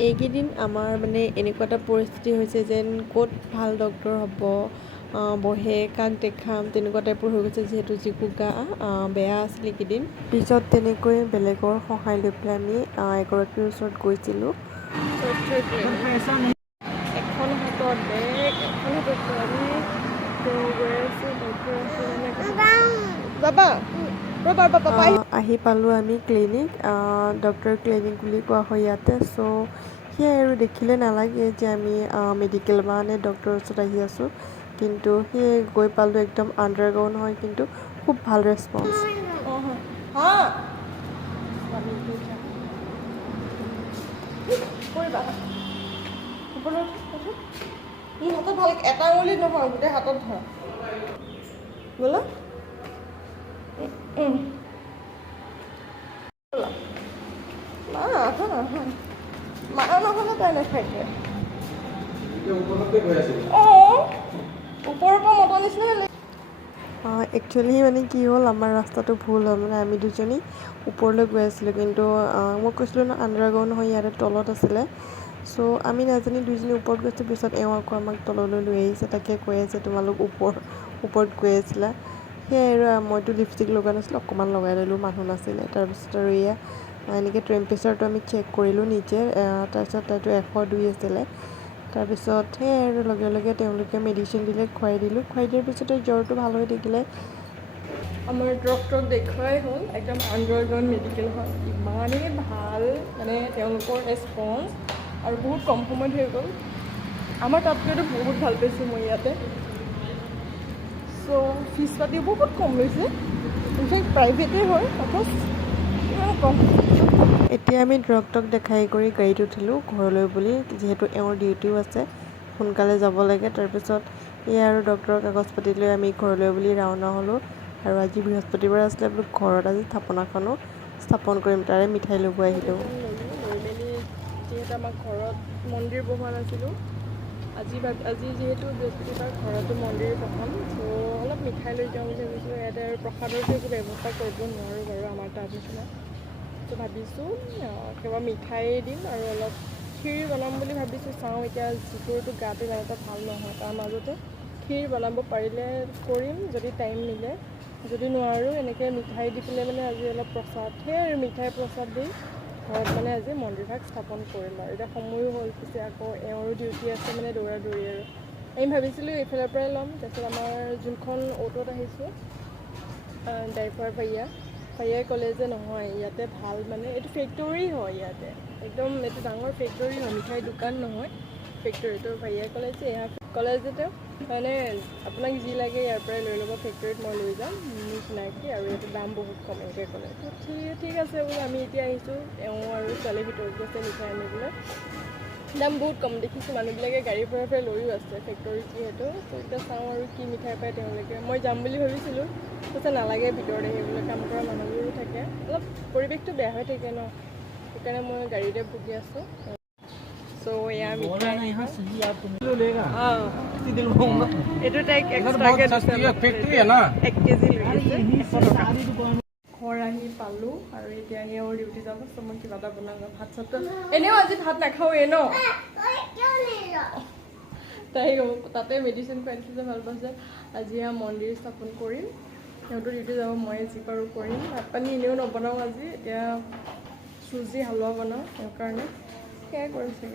এইকেইদিন আমাৰ মানে এনেকুৱা এটা পৰিস্থিতি হৈছে যেন ক'ত ভাল ডক্তৰ হ'ব, বহে কাক দেখাম তেনেকুৱা টাইপৰ হৈ গৈছে, যিহেতু যিকো গা বেয়া আছিল এইকেইদিন। পিছত তেনেকৈ বেলেগৰ সহায় লৈ পেলাই আমি এগৰাকীৰ ওচৰত গৈছিলোঁ। এখন হাতত বেগ, এখন হাতত গাড়ী, তেওঁ গৈ আছে আহি পালোঁ আমি ক্লিনিক। ডক্তৰ ক্লিনিক বুলি কোৱা হয় ইয়াতে। চ' সেয়াই আৰু দেখিলে নালাগে যে আমি মেডিকেল মানে ডক্তৰৰ ওচৰত আহি আছোঁ, কিন্তু সেয়ে গৈ পালোঁ। একদম আণ্ডাৰগ্ৰাউণ্ড হয়, কিন্তু খুব ভাল ৰেচপঞ্চ। হাতত ভাল এটা আঙুলি নহয়, গোটেই হাতত ধৰা বোলা। মা নহ'লে তাই নাখায়। ওপৰৰ পৰা মতা নিচিনা একচুৱেলি মানে কি হ'ল, আমাৰ ৰাস্তাটো ভুল হ'ল। মানে আমি দুজনী ওপৰলৈ গৈ আছিলোঁ, কিন্তু মই কৈছিলোঁ ন আণ্ডাৰগ্ৰাউণ্ড হয় ইয়াতে তলত আছিলে। চ' আমি নাজানি দুইজনী ওপৰত গৈছোঁ। পিছত এওঁ আকৌ আমাক তললৈ লৈ আহিছে, তাকে কৈ আছে তোমালোক ওপৰত গৈ আছিলা। সেয়াই আৰু মইতো লিপষ্টিক লগোৱা নাছিলোঁ, অকণমান লগাই ল'লোঁ, মানুহ নাছিলে। তাৰপিছত আৰু এয়া এনেকৈ টেম্পাৰেচাৰটো আমি চেক কৰিলোঁ নিজে। তাৰপিছত তাইতো 102 আছিলে। তাৰপিছত সেয়াই আৰু লগে লগে তেওঁলোকে মেডিচিন দিলে, খুৱাই দিলোঁ। খুৱাই দিয়াৰ পিছতে জ্বৰটো ভাল হৈ থাকিলে। আমাৰ ডক্তৰক দেখুৱাই হ'ল, একদম আণ্ডাৰগ্ৰাউণ্ড মেডিকেল হয়। ইমানেই ভাল মানে তেওঁলোকৰ ৰেচপঞ্চ, আৰু বহুত কম সময়ত হৈ গ'ল। আমাৰ তাতকৈতো বহুত ভাল পাইছোঁ মই ইয়াতে। চ' ফিজ পাতিও বহুত কম লৈছে, ইনফেক্ট প্ৰাইভেটেই হয়, অথচ ইমান কম। এতিয়া আমি ডক্তৰক দেখাই কৰি গাড়ীত উঠিলোঁ ঘৰলৈ বুলি, যিহেতু এওঁৰ ডিউটিও আছে, সোনকালে যাব লাগে। তাৰপিছত এয়া আৰু ডক্তৰৰ কাগজ পাতি লৈ আমি ঘৰলৈ বুলি ৰাওনা হ'লোঁ। আৰু আজি বৃহস্পতিবাৰ আছিলে, বোলো ঘৰত আজি থাপনাখনো স্থাপন কৰিম, তাৰে মিঠাই ল'ব আহিলোঁ। লৈ মেলি যিহেতু আমাক ঘৰত মন্দিৰ বহোৱা নাছিলোঁ, আজি যিহেতু বৃহস্পতিবাৰ, ঘৰতো মন্দিৰ বহাম। চ' অলপ মিঠাই লৈ যাওঁ বুলি ভাবিছোঁ। ইয়াতে আৰু প্ৰসাদৰটো একো ব্যৱস্থা কৰিব নোৱাৰোঁ বাৰু আমাৰ তাত নিচিনা। ত' ভাবিছোঁ কেৱল মিঠাই দিম আৰু অলপ ক্ষীৰ বনাম বুলি ভাবিছোঁ। চাওঁ এতিয়া যিটোৰতো গাটো ইমান এটা ভাল নহয়, তাৰ মাজতে ক্ষীৰ বনাব পাৰিলে কৰিম, যদি টাইম মিলে। যদি নোৱাৰোঁ এনেকৈ মিঠাই দি পেলাই মানে আজি অলপ প্ৰসাদ, সেয়াই আৰু মিঠাই প্ৰসাদ দি ঘৰত মানে আজি মন্দিৰভাগ স্থাপন কৰিম। আৰু এতিয়া সময়ো হ'ল, পিছে আকৌ এওঁৰো ডিউটি আছে, মানে দৌৰা দৌৰি আৰু। আমি ভাবিছিলোঁ এইফালৰ পৰাই ল'ম। তাৰপিছত আমাৰ যোনখন অ'টত আহিছোঁ, ড্ৰাইভাৰ ভাইয়াই ক'লে যে নহয়, ইয়াতে ভাল, মানে এইটো ফেক্টৰী হয় ইয়াতে, একদম এইটো ডাঙৰ ফেক্টৰী হয়, মিঠাই দোকান নহয়, ফেক্টৰীটো। ভাইয়াই ক'লে যে তেওঁ মানে আপোনাক যি লাগে ইয়াৰ পৰাই লৈ ল'ব, ফেক্টৰীত মই লৈ যাম, মোৰ চিনাকি, আৰু ইয়াতে দাম বহুত কম, এনেকৈ ক'লে। তো ঠিক আছে বোলো। আমি এতিয়া আহিছোঁ, এওঁ আৰু ছোৱালী ভিতৰত গৈছে মিঠাই আনিবলৈ। দাম বহুত কম, দেখিছোঁ মানুহবিলাকে গাড়ীৰ পৰা লৈও আছে, ফেক্টৰীত যিহেতু। তো এতিয়া চাওঁ আৰু কি মিঠাই পায় তেওঁলোকে। মই যাম বুলি ভাবিছিলোঁ, কৈছে নালাগে, ভিতৰত আহিবলৈ, কাম কৰা মানুহবোৰো থাকে, অলপ পৰিৱেশটো বেয়া হৈ থাকে ন, সেইকাৰণে মই গাড়ীতে বহি আছোঁ। চ' এয়া মিঠাই, এইটো তাইক এক্সট্ৰাকৈ 1 কেজি লৈ আহিছে, 100 টকা। ঘৰ আহি পালোঁ, আৰু এতিয়া এওঁৰ ডিউটি যাব। চ' মই কিবা এটা বনাম, ভাত চাতটো এনেও আজি ভাত নাখাওঁৱে ন। তাই তাতে মেডিচিন খুৱাই দিছে যে ভাল পাইছে। আজি মন্দিৰ স্থাপন কৰিম, সিহঁতৰ ডিউটি যাব, মই যি পাৰোঁ কৰিম। ভাত পানী এনেও নবনাওঁ আজি, এতিয়া চুজি হালোৱা বনাওঁ তেওঁৰ কাৰণে, সেয়াই কৰিছে।